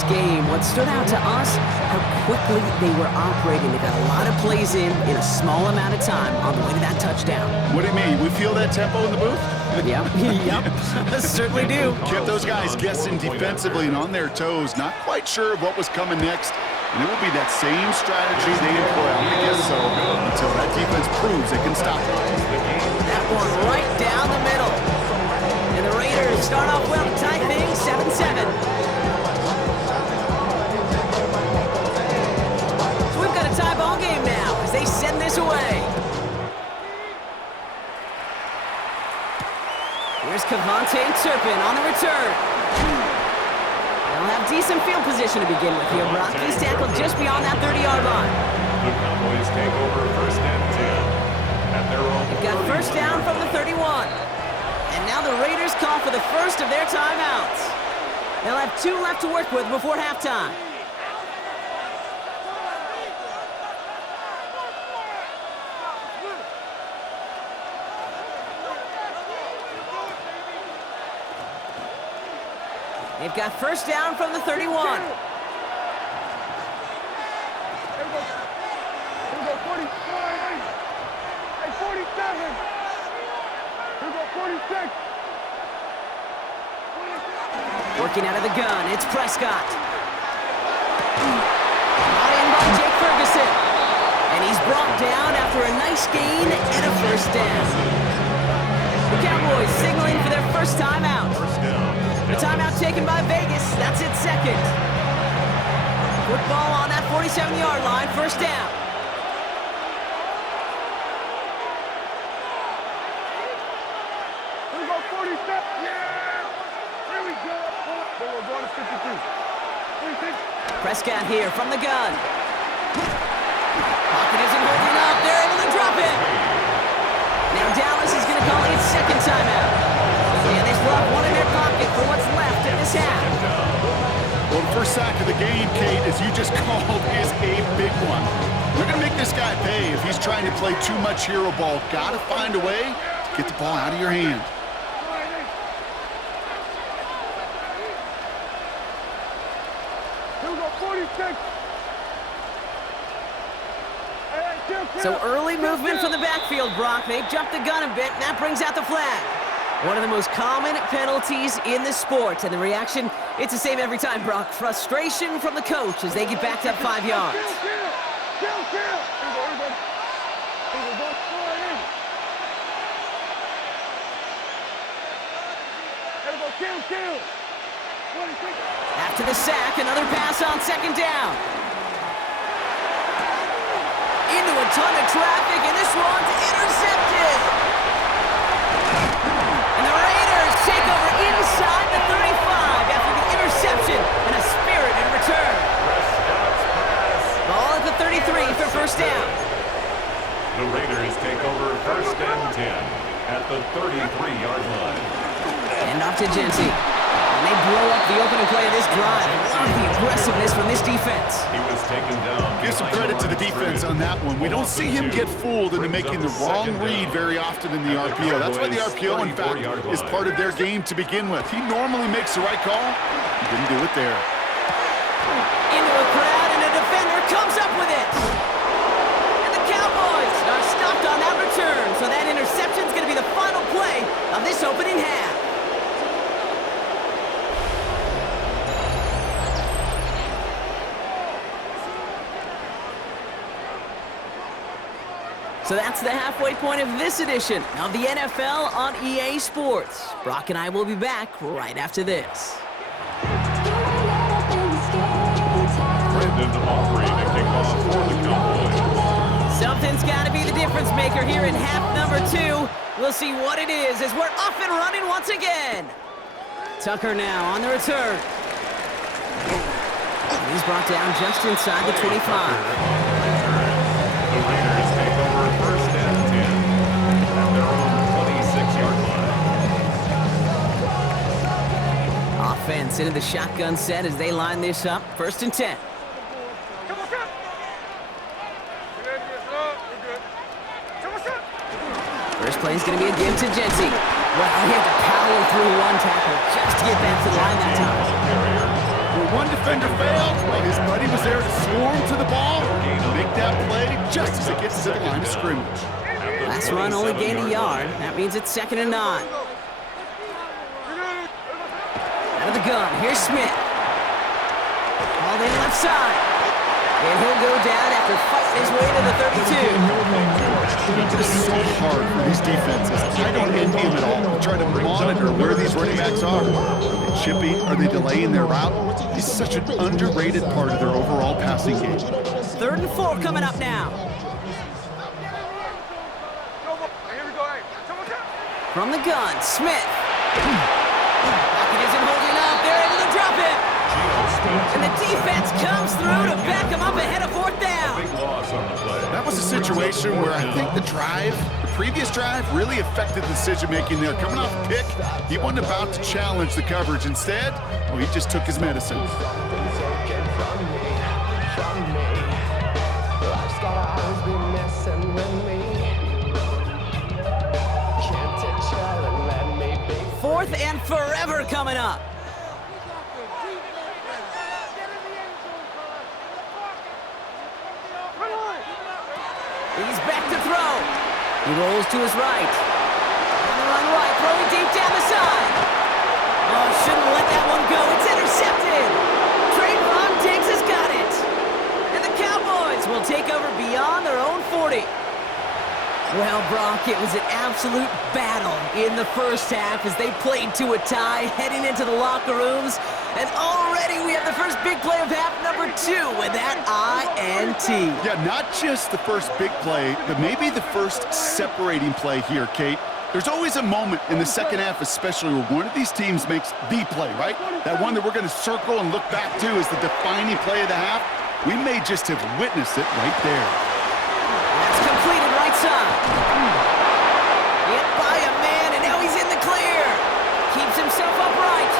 this game, what stood out to us, how quickly they were operating. They got a lot of plays in a small amount of time on the way to that touchdown. What do you mean? We feel that tempo in the booth? Yep, certainly do. Kept those guys guessing defensively and on their toes, not quite sure of what was coming next. And it will be that same strategy they employ. I'm going to guess so until that defense proves it can stop it. That one right down the middle. And the Raiders start off well to tie things 7-7. So we've got a tie ball game now as they send this away. Here's Cavante and Turpin on the return. They'll have decent field position to begin with here. Brock, he's tackled just beyond that 30-yard line. The Cowboys take over 1st and 10 at their own. They've got first down from the 31. And now the Raiders call for the first of their timeouts. They'll have 2 left to work with before halftime. They've got first down from the 31. Here we go, 40. Hey, 47. Here we go, 46. Working out of the gun, it's Prescott. Brought in by Jake Ferguson. And he's brought down after a nice gain and a first down. The Cowboys signaling for their first timeout. The timeout taken by Vegas. That's its second. Football on that 47-yard line. First down. Here we go, 47. Yeah. Here we go. We're going to 52. 46. Prescott here from the gun. Pocket isn't holding up. They're able to drop it. Now Dallas is going to call its second timeout. And they still have one in their pocket for what's left in this half. Well, the first sack of the game, Kate, as you just called, is a big one. They're going to make this guy pay if he's trying to play too much hero ball. Got to find a way to get the ball out of your hand. Here we go, 46. So early movement from the backfield, Brock. They've jumped the gun a bit, and that brings out the flag. One of the most common penalties in the sport. And the reaction, it's the same every time, Brock. Frustration from the coach as they get backed up 5 yards. After the sack, another pass on second down. Into a ton of traffic, and this one's intercepted. And the Raiders take over inside the 35 after the interception and a spirited return. Ball at the 33 for first down. The Raiders take over 1st and 10 at the 33-yard line. And off to Genty. And they blow up the opening play of this drive. Love the aggressiveness from this defense. He was taken down. Give some credit to the defense on that one. We don't see him get fooled into making the wrong read very often in the RPO. That's why the RPO, in fact, is part of their game to begin with. He normally makes the right call. He didn't do it there. Into a crowd, and a defender comes up with it. And the Cowboys are stopped on that return. So that interception is going to be the final play of this opening half. So that's the halfway point of this edition of the NFL on EA Sports. Brock and I will be back right after this. Brendan Aubrey to kick off for the Cowboys. Something's got to be the difference maker here in half number 2. We'll see what it is as we're off and running once again. Tucker now on the return. He's brought down just inside the 25. The Raiders take over 1st and 10 at their own 26-yard line. Offense into the shotgun set as they line this up. 1st and 10. First play is going to be a give to Genty. Well, he had to power through one tackle just to get back to the line that time. one defender failed. Well, his buddy was there to swarm to the ball and make that play just as it gets to the line of scrimmage. Last run only gained a yard. That means it's 2nd and 9. Out of the gun, here's Smith. Ball in left side. And he'll go down after fighting his way to the 32. It's so hard for these defenses. I don't envy them at all. Try to monitor where these running backs are. Are they chipping? Are they delaying their route? He's such an underrated part of their overall passing game. 3rd and 4 coming up now. From the gun, Smith. Pocket isn't holding up. They're able to drop it. And the defense comes through to back him up ahead of 4th down. That was a situation where I think the previous drive, really affected the decision-making there. Coming off pick, he wasn't about to challenge the coverage. Instead, well, he just took his medicine. Fourth and forever coming up. He's back to throw. He rolls to his right. On the run right, throwing deep down the side. Oh, shouldn't let that one go. It's intercepted. Trayvon Diggs has got it. And the Cowboys will take over beyond their own 40. Well, Brock, it was an absolute battle in the first half as they played to a tie, heading into the locker rooms. And already we have the first big play of half number 2 with that INT. Yeah, not just the first big play, but maybe the first separating play here, Kate. There's always a moment in the second half, especially where one of these teams makes the play, right? That one that we're going to circle and look back to as the defining play of the half. We may just have witnessed it right there. That's completed right side. Hit by a man, and now he's in the clear. Keeps himself upright.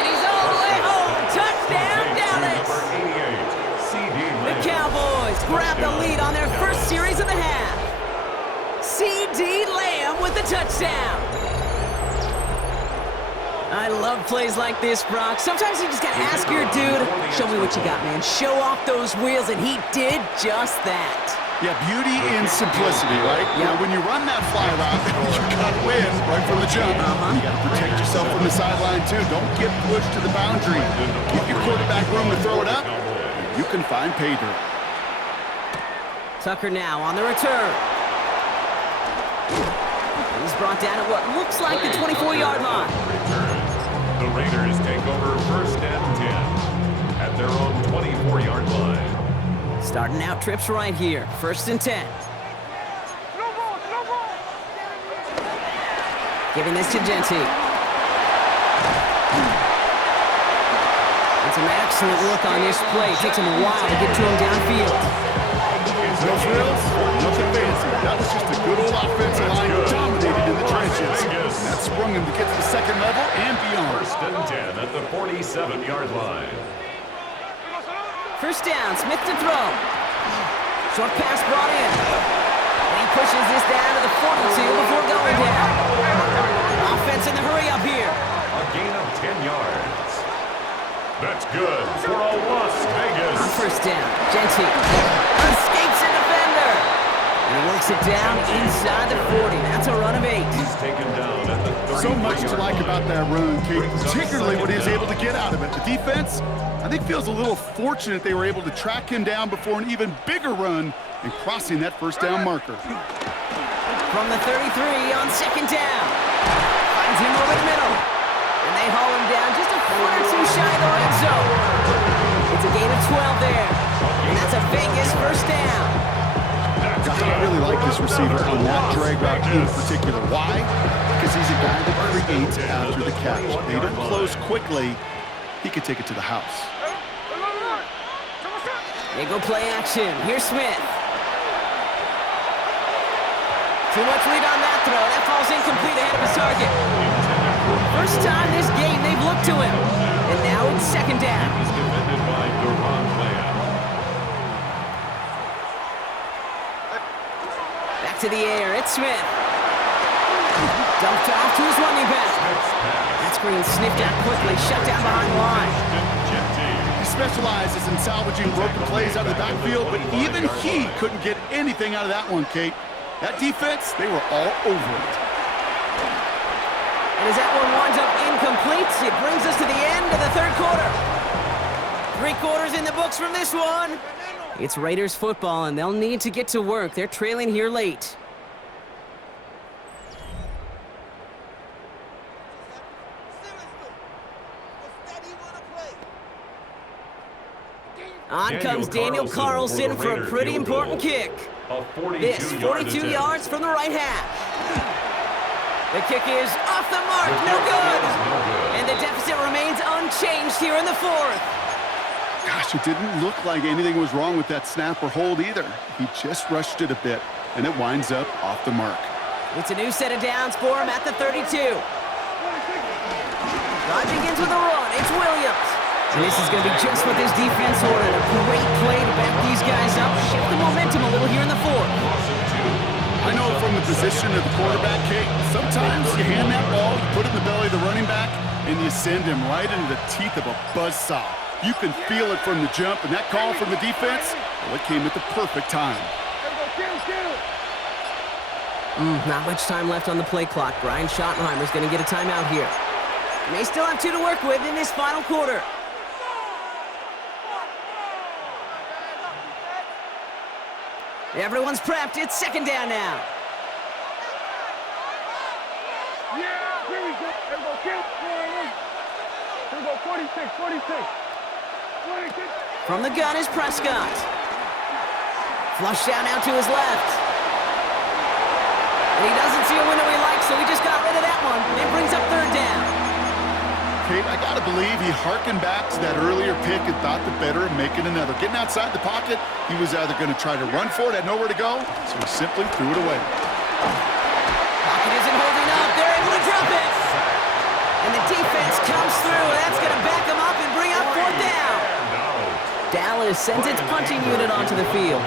And he's all the way home. Touchdown, Dallas. The Cowboys grab the lead on their first series of the half. C.D. Lamb with the touchdown. I love plays like this, Brock. Sometimes you just gotta ask your dude, show me what you got, man. Show off those wheels, and he did just that. Yeah, beauty in simplicity, right? Yep. You know, when you run that fly route, you got to win right from the jump. You got to protect yourself from the sideline, too. Don't get pushed to the boundary. Give your quarterback room to throw it up. You can find pay dirt. Tucker now on the return. He's brought down at what looks like the 24-yard line. The Raiders take over 1st and 10 at their own 24-yard line. Starting out trips right here. 1st and 10. Giving this to Genty. It's an excellent look on this play. Takes him a while to get to him downfield. No frills, nothing fancy. That was just a good old offensive line dominated in the trenches. And that sprung him to get to the second level and beyond. 1st and 10 at the 47-yard line. First down, Smith to throw. Short pass brought in. And he pushes this down to the 42 before going down. Offense in the hurry up here. A gain of 10 yards. That's good for a Las Vegas. On first down, Genty escapes a defender. And he works it down inside the 40. That's a run of 8. He's taken down at the 33-yard line. So much to like about that run, Kate, particularly what he was able to get out of it. The defense, I think, feels a little fortunate they were able to track him down before an even bigger run and crossing that first down marker. From the 33 on 2nd down. Finds him over the middle. And they haul him down just a foot or two shy of the red zone. It's a gain of 12 there. And that's a Vegas first down. I really like this receiver on that drag route in particular. Why? Because he's a guy that creates after the catch. They don't close quickly. He could take it to the house. They go play action. Here's Smith. Too much lead on that throw. That falls incomplete ahead of his target. First time this game they've looked to him. And now it's 2nd down. He's defended by Duron Lamb. Back to the air. It's Smith. Dumped off to his running back. That screen sniffed out quickly. Shut down behind the line. specializes in salvaging broken plays out of the backfield, but even he couldn't get anything out of that one, Kate. That defense, they were all over it. And as that one winds up incomplete, it brings us to the end of the third quarter. 3 quarters in the books from this one. It's Raiders football, and they'll need to get to work. They're trailing here late. On comes Daniel Carlson for a pretty important kick. This, 42 yards from the right hash. The kick is off the mark, no good. And the deficit remains unchanged here in the fourth. Gosh, it didn't look like anything was wrong with that snap or hold either. He just rushed it a bit, and it winds up off the mark. It's a new set of downs for him at the 32. Drive begins with a run. It's Williams. And this is going to be just what this defense ordered. A great play to back these guys up, shift the momentum a little here in the fourth. I know from the position of the quarterback, Kate, sometimes you hand that ball, you put it in the belly of the running back, and you send him right into the teeth of a buzzsaw. You can feel it from the jump, and that call from the defense, well, it came at the perfect time. Not much time left on the play clock. Brian Schottenheimer's going to get a timeout here. They still have 2 to work with in this final quarter. Everyone's prepped. It's second down now. Yeah, here we go. Here we go. Here we go. 46, 46. 46. From the gun is Prescott. Flush down now to his left. And he doesn't see a window he likes, so he just got rid of that one. It brings up third down. Kate, I got to believe he hearkened back to that earlier pick and thought the better of making another. Getting outside the pocket, he was either going to try to run for it, had nowhere to go, so he simply threw it away. Pocket isn't holding up. They're able to drop it. And the defense comes through. That's going to back him up and bring up fourth down. Dallas sends its punting unit onto the field.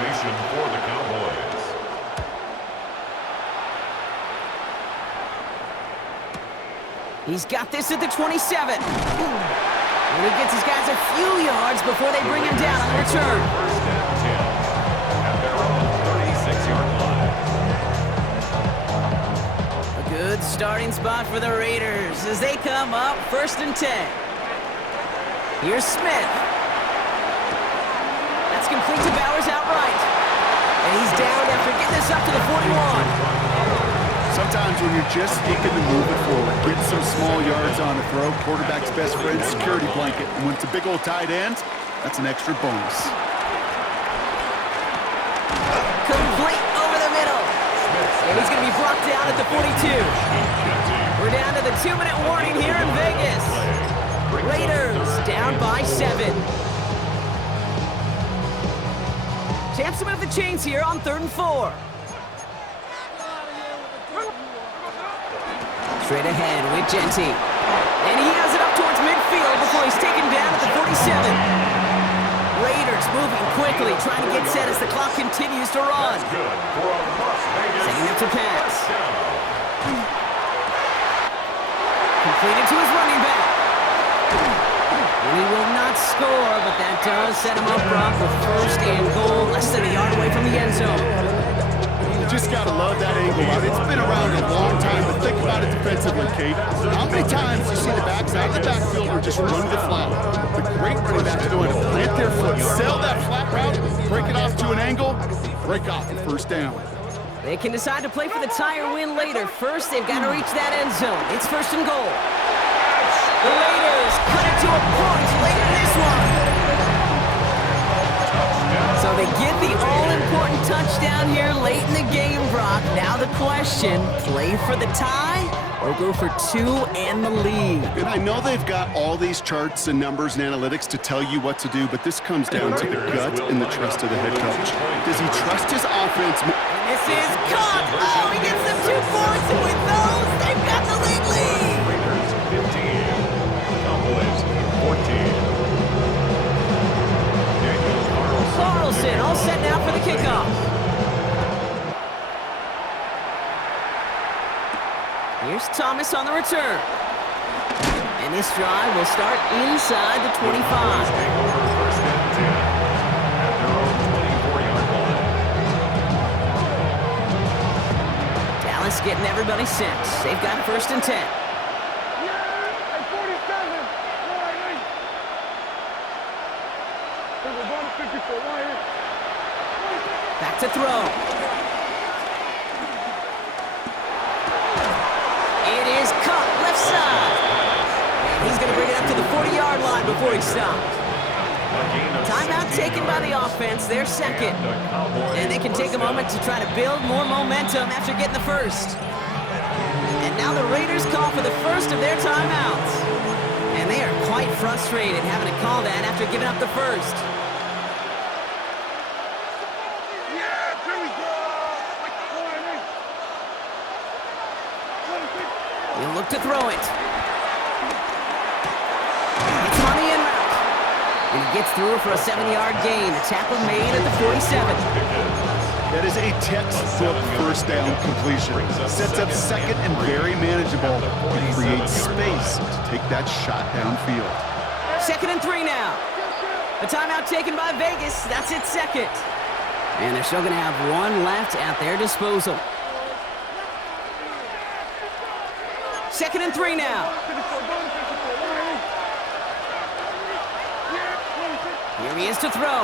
He's got this at the 27. And he gets his guys a few yards before they bring him down on the return. First and 10 at their own 36-yard line. A good starting spot for the Raiders as they come up first and 10. Here's Smith. That's complete to Bowers outright. And he's down after getting this up to the 41. Sometimes when you're just sneaking to move it forward, get some small yards on the throw, quarterback's best friend, security blanket. And when it's a big old tight end, that's an extra bonus. Complete over the middle. And he's going to be brought down at the 42. We're down to the 2-minute warning here in Vegas. Raiders down by 7. Chance to move the chains here on 3rd and 4. Straight ahead with Genty. And he has it up towards midfield before he's taken down at the 47. Raiders moving quickly, trying to get set as the clock continues to run. Setting up to pass. Completed to his running back. And he will not score, but that does set him up, Brock, with first and goal, less than a yard away from the end zone. You just got to love that angle. It's been around a long time, but think about it defensively, Kate. How many times you see the backs out of the backfield or just run the flat? The great running backs doing it. Plant their foot, sell that flat route, break it off to an angle, break off the first down. They can decide to play for the tie or win later. First, they've got to reach that end zone. It's first and goal. The Raiders cut it to a point late in this one. So they get the all-important touchdown here late in the game, Brock. Now the question, play for the tie or go for 2 and the lead? And I know they've got all these charts and numbers and analytics to tell you what to do, but this comes down to the gut and the trust of the head coach. Does he trust his offense? This is caught. Oh, he gets them 2 points, and with those, they've got the lead. Raiders 15, Cowboys 14. Carlson all set now for the kickoff. Here's Thomas on the return. And this drive will start inside the 25. everybody set. They've got 1st and 10. Hey, 47. We're going to 54. Back to throw. It is caught left side. And he's going to bring it up to the 40-yard line before he stopped. Timeout taken by the offense, their second. And they can take a moment to try to build more momentum after getting the first. And now the Raiders call for the first of their timeouts. And they are quite frustrated having to call that after giving up the first. He'll look to throw it. It's on the in route. And he gets through for a 7-yard gain. The tackle made at the 47. That is a textbook first down completion. Sets up second and very manageable. And creates space to take that shot downfield. 2nd and 3 now. A timeout taken by Vegas. That's its second. And they're still going to have one left at their disposal. 2nd and 3 now. Here he is to throw.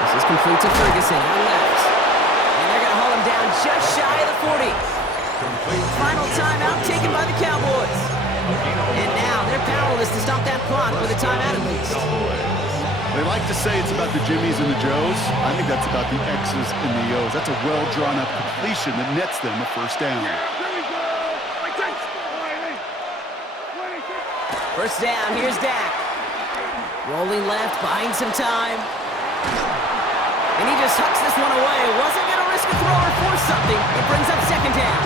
This is complete to Ferguson on left. And they're going to haul him down just shy of the 40. Final timeout taken by the Cowboys. And now they're powerless to stop that clock with a timeout at least. They like to say it's about the Jimmies and the Joes. I think that's about the X's and the O's. That's a well-drawn-up completion that nets them a first down. First down, here's Dak. Rolling left, buying some time. And he just hucks this one away. Wasn't going to risk a throw or force something. It brings up 2nd down.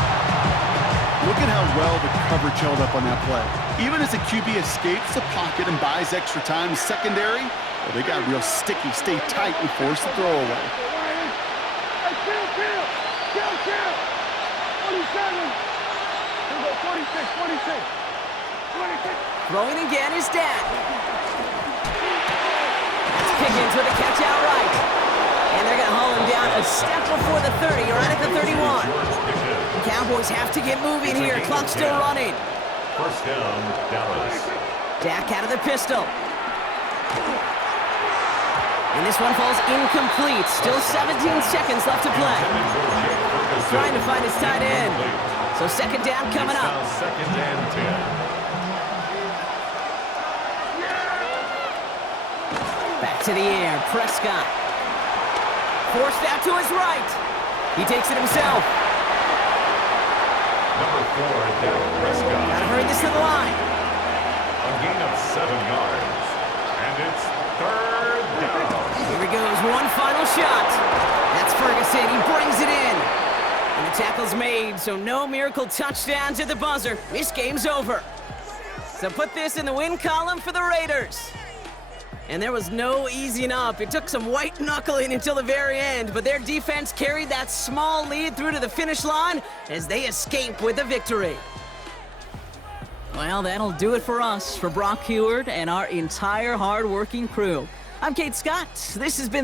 Look at how well the coverage held up on that play. Even as the QB escapes the pocket and buys extra time, secondary, well, they got real sticky, stay tight, and force the throw away. Throwing again is Dak. That's Pickens with a catch out right. And they're going to haul him down a step before the 30, right at the 31. The Cowboys have to get moving here. Clock's still running. First down, Dallas. Dak out of the pistol. And this one falls incomplete. Still 17 seconds left to play. He's trying to find his tight end. So 2nd down coming up. 2nd and 10. Back to the air, Prescott. Forced out to his right. He takes it himself. Number 4, Dak Prescott. Gotta hurry this to the line. A gain of 7 yards. And it's 3rd down. Here he goes, one final shot. That's Ferguson, he brings it in. And the tackle's made, so no miracle touchdown to the buzzer. This game's over. So put this in the win column for the Raiders. And there was no easing up. It took some white knuckling until the very end, but their defense carried that small lead through to the finish line as they escape with a victory. Well, that'll do it for us, for Brock Heward and our entire hard-working crew. I'm Kate Scott. This has been